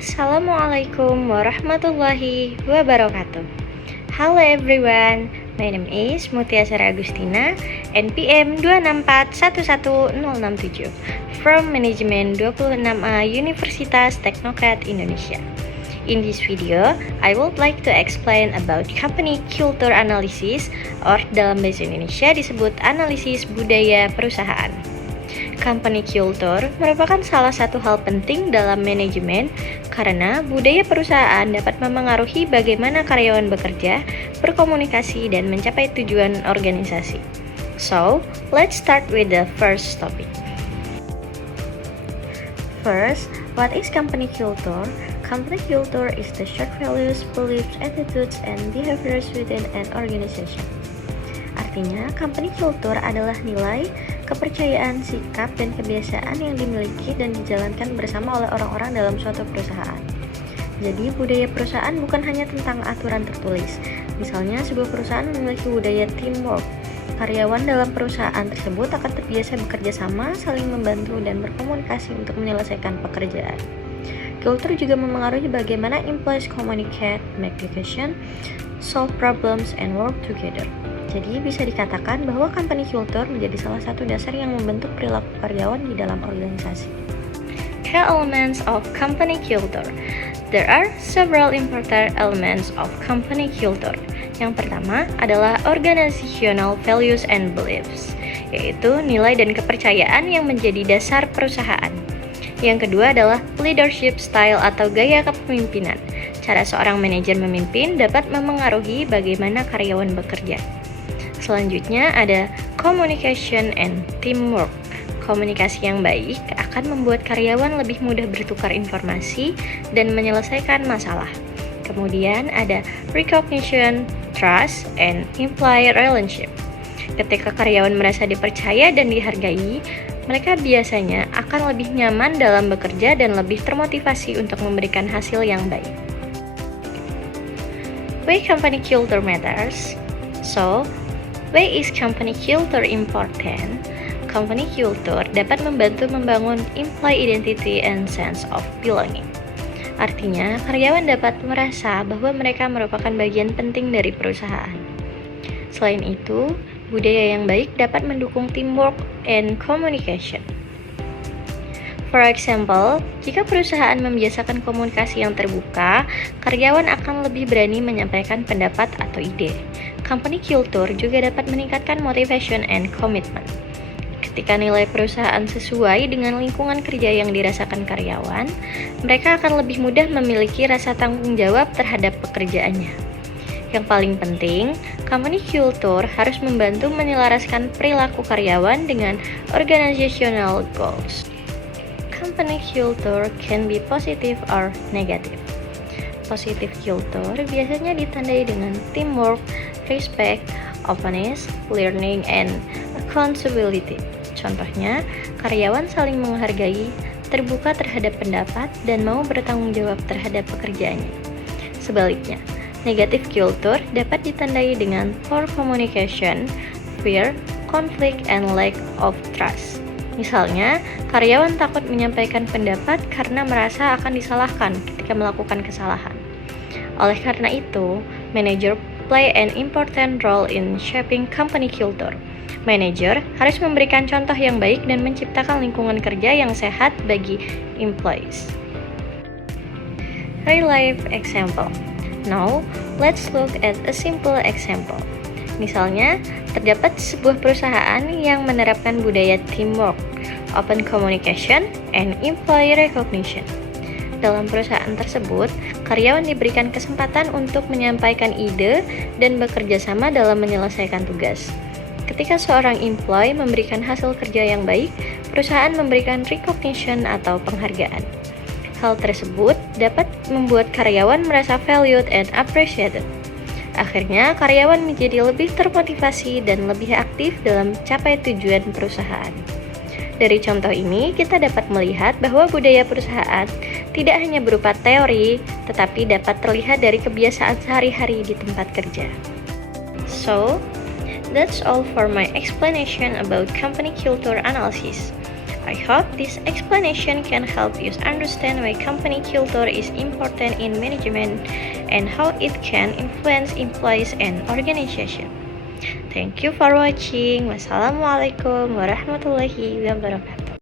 Assalamualaikum warahmatullahi wabarakatuh. Hello everyone, my name is Mutia Sara Agustina, NPM 264111067 from Manajemen 26A Universitas Teknokrat Indonesia. In this video, I would like to explain about company culture analysis, or dalam bahasa Indonesia disebut analisis budaya perusahaan. Company culture merupakan salah satu hal penting dalam manajemen karena budaya perusahaan dapat memengaruhi bagaimana karyawan bekerja, berkomunikasi, dan mencapai tujuan organisasi. So, let's start with the first topic. First, what is company culture? Company culture is the shared values, beliefs, attitudes, and behaviors within an organization. Artinya, company culture adalah nilai, kepercayaan, sikap, dan kebiasaan yang dimiliki dan dijalankan bersama oleh orang-orang dalam suatu perusahaan. Jadi, budaya perusahaan bukan hanya tentang aturan tertulis. Misalnya, sebuah perusahaan memiliki budaya teamwork. Karyawan dalam perusahaan tersebut akan terbiasa bekerja sama, saling membantu, dan berkomunikasi untuk menyelesaikan pekerjaan. Culture juga memengaruhi bagaimana employees communicate, make decisions, solve problems, and work together. Jadi bisa dikatakan bahwa company culture menjadi salah satu dasar yang membentuk perilaku karyawan di dalam organisasi. Key elements of company culture. There are several important elements of company culture. Yang pertama adalah organizational values and beliefs, yaitu nilai dan kepercayaan yang menjadi dasar perusahaan. Yang kedua adalah leadership style atau gaya kepemimpinan. Cara seorang manajer memimpin dapat memengaruhi bagaimana karyawan bekerja. Selanjutnya ada communication and teamwork. Komunikasi yang baik akan membuat karyawan lebih mudah bertukar informasi dan menyelesaikan masalah. Kemudian ada recognition, trust, and employee relationship. Ketika karyawan merasa dipercaya dan dihargai, mereka biasanya akan lebih nyaman dalam bekerja dan lebih termotivasi untuk memberikan hasil yang baik. Why company culture matters? So, why is company culture important? Company culture dapat membantu membangun employee identity and sense of belonging. Artinya, karyawan dapat merasa bahwa mereka merupakan bagian penting dari perusahaan. Selain itu, budaya yang baik dapat mendukung teamwork and communication. For example, jika perusahaan membiasakan komunikasi yang terbuka, karyawan akan lebih berani menyampaikan pendapat atau ide. Company culture juga dapat meningkatkan motivation and commitment. Ketika nilai perusahaan sesuai dengan lingkungan kerja yang dirasakan karyawan, mereka akan lebih mudah memiliki rasa tanggung jawab terhadap pekerjaannya. Yang paling penting, company culture harus membantu menyelaraskan perilaku karyawan dengan organizational goals. Company culture can be positive or negative. Positive culture biasanya ditandai dengan teamwork, respect, openness, learning, and accountability. Contohnya, karyawan saling menghargai, terbuka terhadap pendapat, dan mau bertanggung jawab terhadap pekerjaannya. Sebaliknya, negative culture dapat ditandai dengan poor communication, fear, conflict, and lack of trust. Misalnya, karyawan takut menyampaikan pendapat karena merasa akan disalahkan ketika melakukan kesalahan. Oleh karena itu, manajer play an important role in shaping company culture. Manajer harus memberikan contoh yang baik dan menciptakan lingkungan kerja yang sehat bagi employees. Real life example. Now, let's look at a simple example. Misalnya, terdapat sebuah perusahaan yang menerapkan budaya teamwork, open communication, and employee recognition. Dalam perusahaan tersebut, karyawan diberikan kesempatan untuk menyampaikan ide dan bekerja sama dalam menyelesaikan tugas. Ketika seorang employee memberikan hasil kerja yang baik, perusahaan memberikan recognition atau penghargaan. Hal tersebut dapat membuat karyawan merasa valued and appreciated. Akhirnya, karyawan menjadi lebih termotivasi dan lebih aktif dalam mencapai tujuan perusahaan. Dari contoh ini, kita dapat melihat bahwa budaya perusahaan tidak hanya berupa teori, tetapi dapat terlihat dari kebiasaan sehari-hari di tempat kerja. So, that's all for my explanation about company culture analysis. I hope this explanation can help you understand why company culture is important in management and how it can influence employees and organization. Thank you for watching. Wassalamualaikum warahmatullahi wabarakatuh.